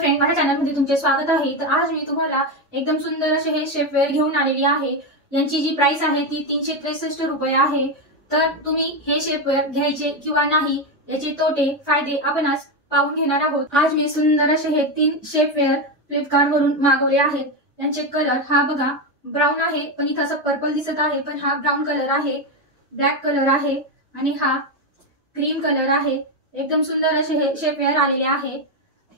Friend, माझ्या चॅनलमध्ये तुमचे स्वागत आहे। तर आज मी तुम्हाला एकदम सुंदर असे हे शेपवेअर घेऊन आलेली आहे। यांची जी प्राइस आहे ती 363 रुपये आहे। तर तुम्ही हे शेपवेअर घ्यायचे किंवा नाही याचे तोटे फायदे आपण आज पाहून घेणार आहोत। आज मी सुंदर असे हे 3 शेपवेअर फ्लिपकार्ट वरून मागवले आहेत। यांचे कलर हा बघा ब्राउन आहे, पण इथं असं पर्पल दिसत आहे, पण हा ब्राउन कलर आहे, ब्लॅक कलर आहे आणि हा क्रीम कलर आहे। एकदम सुंदर असे हे शेपवेअर आलेले आहे।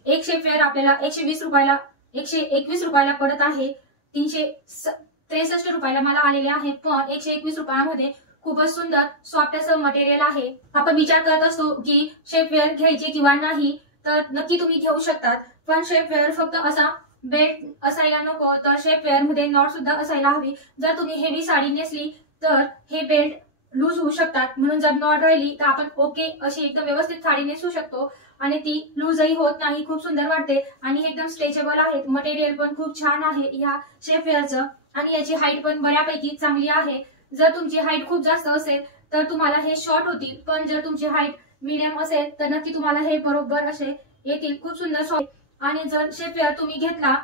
एक शेपवेअर आपल्याला 120 रुपयाला 121 रुपयाला पडत आहे। 363 रुपयाला मला आलेले आहे, पण 121 रुपयामध्ये खूपच सुंदर सॉफ्ट असं मटेरियल आहे। आपण विचार करत असतो की शेपवेअर घ्यायचे किंवा नाही, तर नक्की तुम्ही घेऊ शकतात, पण शेपवेअर फक्त असा बेल्ट असायला नको, तर शेपवेअर मध्ये नॉट सुद्धा असायला हवी। जर तुम्ही हेवी साडी नेसली तर हे बेल्ट लूज होऊ शकतात, म्हणून जर नॉट राहिली तर आपण ओके अशी एकदम व्यवस्थित साडी नेसू शकतो आणि ती लूजही होत नाही, खूप सुंदर वाटते आणि एकदम स्ट्रेचेबल आहे। मटेरियल पण खूप छान आहे या शेपवेअरचं आणि याची हाईट पण बऱ्यापैकी चांगली आहे। जर तुमची हाईट खूप जास्त असेल तर तुम्हाला हे शॉर्ट होतील, पण जर तुमची हाईट मीडियम असेल तर नक्की तुम्हाला हे बरोबर असे येतील, खूप सुंदर सॉफ्ट। आणि जर शेपवेअर तुम्ही घेतला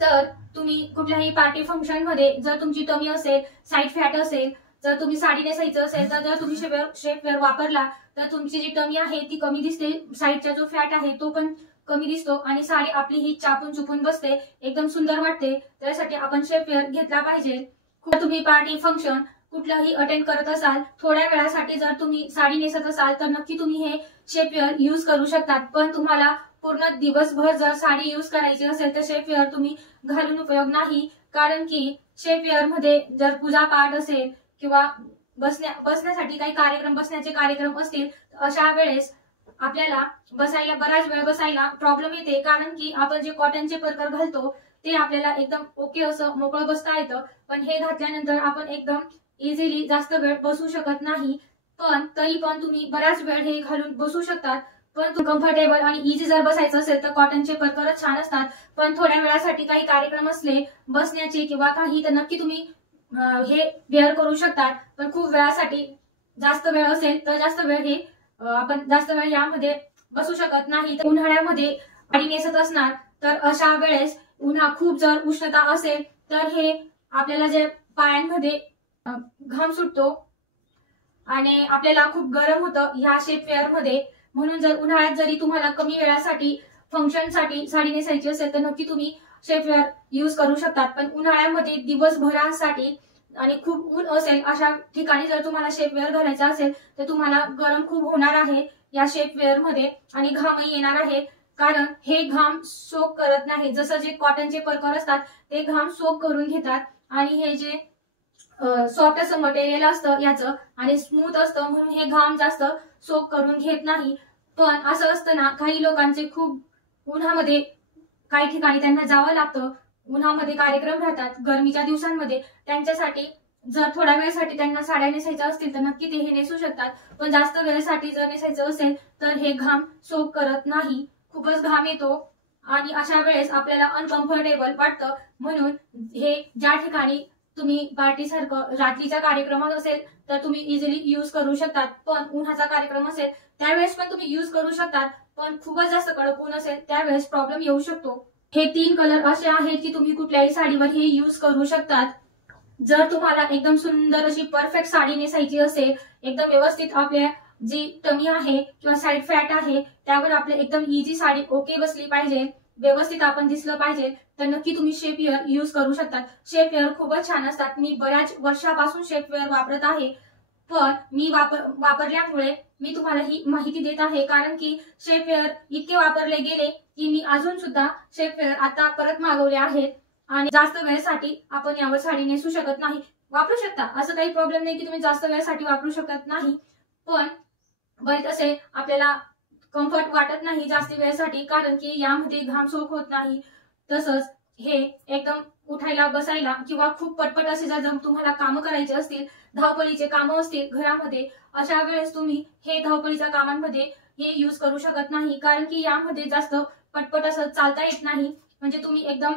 तर तुम्ही कुठल्याही पार्टी फंक्शन मध्ये जर तुमची टमी असेल, साईड फॅट असेल, जर तुम्ही साडी नेसायचं असेल तर जर तुम्ही शेपवेअर वापरला तर तुमची जी टमी आहे ती कमी दिसते, साईडचा जो फॅट आहे तो पण कमी दिसतो आणि साडी आपली ही चापून चुपून बसते, एकदम सुंदर वाटते। त्यासाठी आपण शेपवेअर घेतला पाहिजे। तुम्ही पार्टी फंक्शन कुठलाही अटेंड करत असाल, थोड्या वेळासाठी जर तुम्ही साडी नेसत असाल तर नक्की तुम्ही हे शेपवेअर यूज करू शकतात, पण तुम्हाला पूर्ण दिवसभर जर साडी यूज करायची असेल तर शेपवेअर तुम्ही घालून उपयोग नाही, कारण की शेपवेअर मध्ये जर पूजा पाठ असेल किंवा बसण्यासाठी काही कार्यक्रम, बसण्याचे कार्यक्रम असतील, अशा वेळेस आपल्याला बसायला बराच वेळ बसायला प्रॉब्लेम येते, कारण की आपण जे कॉटनचे परकर घालतो ते आपल्याला एकदम ओके असं मोकळं बसता येतं, पण हे घातल्यानंतर आपण एकदम इझिली जास्त वेळ बसू शकत नाही। पण तरी पण तुम्ही बराच वेळ हे घालून बसू शकतात, पण कम्फर्टेबल आणि इझी जर बसायचं असेल तर कॉटनचे परकरच छान असतात। पण थोड्या वेळासाठी काही कार्यक्रम असले बसण्याचे किंवा काही, तर नक्की तुम्ही हे वेअर करू शकतात, पण खूप वेळासाठी जास्त वेळ असेल तर जास्त वेळ हे आपण जास्त वेळ यामध्ये बसू शकत नाही। तर उन्हाळ्यामध्ये साडी नेसत असणार तर अशा वेळेस खूप जर उष्णता असेल तर हे आपल्याला जे पायांमध्ये घाम सुटतो आणि आपल्याला खूप गरम होतं ह्या शेपवेअर मध्ये, म्हणून जर उन्हाळ्यात जरी तुम्हाला कमी वेळासाठी फंक्शनसाठी साडी नेसायची असेल तर नक्की तुम्ही शेपवेअर यूज करू शकतात। पण उन्हाळ्यामध्ये दिवसभरासाठी आणि खूप ऊन असेल अशा ठिकाणी जर तुम्हाला शेपवेअर घालायचा असेल तर तुम्हाला गरम खूप होणार आहे या शेपवेअर मध्ये आणि घामही येणार आहे, कारण हे घाम सोक करत नाही। जसं जे कॉटनचे परकर असतात ते घाम सोक करून घेतात आणि हे जे सॉफ्ट असं मटेरियल असतं याचं आणि स्मूथ असतं, म्हणून हे घाम जास्त सोक करून घेत नाही। पण असं असतं ना, काही लोकांचे खूप उन्हामध्ये काही ठिकाणी त्यांना जावं लागतं, उन्हामध्ये कार्यक्रम राहतात गरमीच्या दिवसांमध्ये, त्यांच्यासाठी जर थोड्या वेळासाठी त्यांना साड्या नेसायच्या असतील तर नक्की ते हे नेसू शकतात, पण जास्त वेळेसाठी जर नेसायचं असेल तर हे घाम सोक करत नाही, खूपच घाम येतो आणि अशा वेळेस आपल्याला अनकम्फर्टेबल वाटतं। म्हणून हे ज्या ठिकाणी तुम्ही पार्टी सारखं रात्रीचा कार्यक्रम असेल तर तुम्ही इझिली यूज करू शकतात, पण उन्हाचा कार्यक्रम असेल त्यावेळेस पण तुम्ही यूज करू शकतात, पण खूपच जास्त कडक ऊन असेल त्यावेळेस प्रॉब्लेम येऊ शकतो। हे 3 कलर असे आहेत की तुम्ही कुठल्याही साडीवर हे यूज करू शकतात। जर तुम्हाला एकदम सुंदर अशी परफेक्ट साडी नेसायची असेल, एकदम व्यवस्थित आपल्या जी टमी आहे किंवा साईड फॅट आहे त्यावर आपल्या एकदम इझी साडी ओके बसली पाहिजे, व्यवस्थित आपण दिसलं पाहिजे, तर नक्की तुम्ही शेपवेअर यूज करू शकतात। शेपवेअर खूपच छान असतात। मी बऱ्याच वर्षापासून शेपवेअर वापरत आहे, पण मी वापरल्यामुळे मी तुम्हाला ही माहिती देत आहे, कारण की शेपवेअर इतके वापरले गेले की मी अजून सुद्धा शेपवेअर आता परत मागवले आहेत आणि जास्त वेळेसाठी आपण यावर साडी नेसू शकत नाही। वापरू शकता, असं काही प्रॉब्लेम नाही की तुम्ही जास्त वेळेसाठी वापरू शकत नाही, पण बरेच असे आपल्याला कम्फर्ट वाटत नाही जास्त वेळेसाठी, कारण की यामध्ये घाम सोक होत नाही। तसंच हे एकदम उठायला बसायला किंवा खूप पटपट असे जर तुम्हाला कामं करायचे असतील, धावपळीचे कामं असतील घरामध्ये, अशा वेळेस तुम्ही हे धावपळीच्या कामांमध्ये हे यूज करू शकत नाही, कारण की यामध्ये जास्त पटपट असं चालता येत नाही। म्हणजे तुम्ही एकदम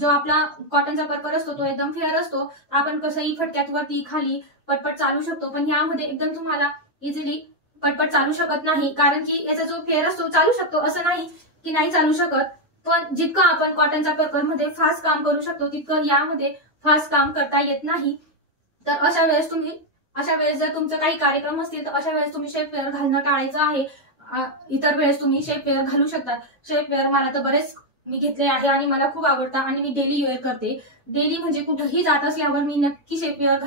जो आपला कॉटनचा परकर असतो तो एकदम फेअर असतो, आपण कसंही फटक्यात वरती खाली पटपट चालू शकतो, पण यामध्ये एकदम तुम्हाला इझिली पटपट चालू शकत नाही, कारण की याचा जो फेअर असतो चालू शकतो असं नाही, की नाही चालू शकत, पण जितकं आपण कॉटनच्या पर्करमध्ये फास्ट काम करू शकतो तितकं यामध्ये फास्ट काम करता येत नाही. तर अशा वेळेस जर तुमचं काही कार्यक्रम असतील तर अशा वेळेस तुम्ही शेपवेअर घालणं टाळायचं आहे. इतर वेळेस तुम्ही शेपवेअर घालू शकता. शेपवेअर मला तर बरेच मी घेतले आहे आणि मला खूप आवडतं आणि मी डेली वेअर करते. डेली म्हणजे कुठेही जात असल्यावर मी नक्की शेपवेअर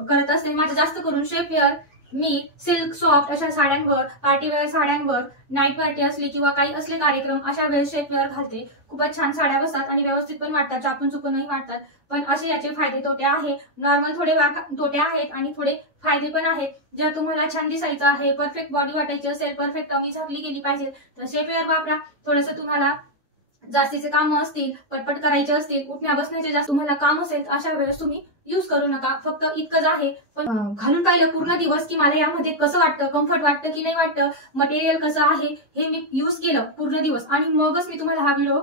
करत असते. माझं जास्त करून शेपवेअर मी सिल्क सॉफ्ट अशा साड्यांवर, पार्टीवेअर साड्यांवर, नाईट पार्टी असली किंवा काही असले कार्यक्रम अशा वेळेस शेपवेअर घालते. खूपच छान साड्या बसतात आणि व्यवस्थित पण वाटतात, चापून चुकूनही वाटतात. पण असे याचे फायदे तोटे आहे. नॉर्मल थोडे तोटे आहेत आणि थोडे फायदे पण आहेत. जर तुम्हाला छान दिसायचं आहे, परफेक्ट बॉडी वाटायची असेल, परफेक्ट टमी झाकली गेली पाहिजे तर शेपवेअर वापरा. थोडंसं तुम्हाला जास्तीचे काम असतील, पटपट करायचे असतील, उठण्या बसण्याचे जास्त तुम्हाला काम असेल अशा वेळेस तुम्ही युज करू नका. फक्त इतकंच आहे. पण घालून पाहिलं पूर्ण दिवस की मला यामध्ये कसं वाटतं, कम्फर्ट वाटतं की नाही वाटतं, मटेरियल कसं आहे हे मी युज केलं पूर्ण दिवस आणि मगच मी तुम्हाला हा व्हिडिओ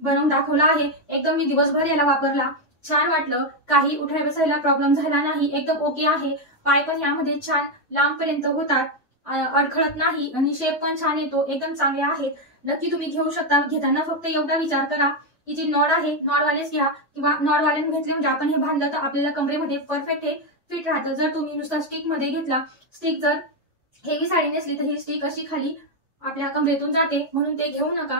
बनवून दाखवला आहे. एकदम मी दिवसभर याला वापरला, छान वाटलं, काही उठाय बसायला प्रॉब्लेम झाला नाही, एकदम ओके आहे. पाय पण यामध्ये छान लांबपर्यंत होतात, अडखळत नाही आणि शेप पण छान येतो, एकदम चांगले आहेत. नक्की तुम्ही घेऊ शकता. घेताना फक्त एवढा विचार करा की जी नॉड आहे नॉडवालेच घ्या किंवा नॉडवाल्याने घेतले म्हणजे आपण हे बांधलं तर आपल्याला कमरेमध्ये परफेक्ट हे फिट राहतं. जर तुम्ही नुसता स्टिक मध्ये घेतला, स्टिक जर हेवी साडी नेसली तर ही स्टिक अशी खाली आपल्या कमरेतून जाते, म्हणून ते घेऊ नका.